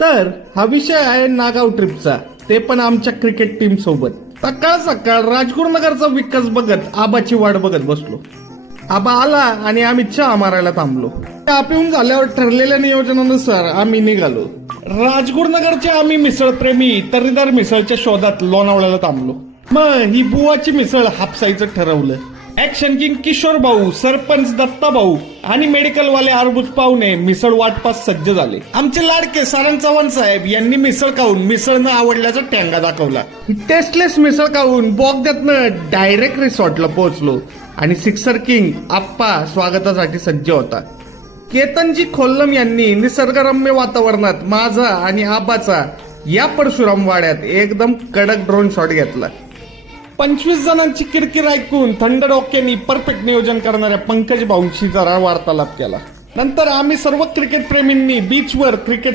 तर हा विषय आहे नागाव ट्रिपचा, ते पण आमच्या क्रिकेट टीम सोबत. सकाळ सकाळ राजगुरुनगरचा विकास बघत आबाची वाट बघत बसलो. आबा आला आणि आम्ही चहा मारायला थांबलो. चहा पिऊन झाल्यावर ठरलेल्या नियोजनानुसार आम्ही निघालो. राजगुरुनगरचे आम्ही मिसळप्रेमी तर्रीदार मिसळच्या शोधात लोणावळ्याला थांबलो. मग ही बुवाची मिसळ हापसायचं ठरवलं. ऍक्शन किंग किशोर भाऊ, सरपंच दत्ता भाऊ आणि मेडिकलवाले अर्बुज पाहुणे मिसळ वाटपास सज्ज झाले. आमचे लाडके सारंग चव्हाण साहेब यांनी मिसळ खाऊन मिसळ न आवडल्याचा टँगा दाखवला. ही टेस्टलेस मिसळ खाऊन बोगद्यातनं डायरेक्ट रिसॉर्टला पोहोचलो आणि सिक्सर किंग आप्पा स्वागतासाठी सज्ज होता. केतनजी खोल्लम यांनी निसर्गरम्य वातावरणात माझा आणि आबाचा या परशुराम वाड्यात एकदम कडक ड्रोन शॉट घेतला. 25 जणांची किरकिर ऐकून थंड डोक्यानी परफेक्ट नियोजन करणाऱ्या पंकज भाऊंशी जरा वार्तालाप केला. नंतर आम्ही सर्व क्रिकेट प्रेमींनी बीचवर क्रिकेट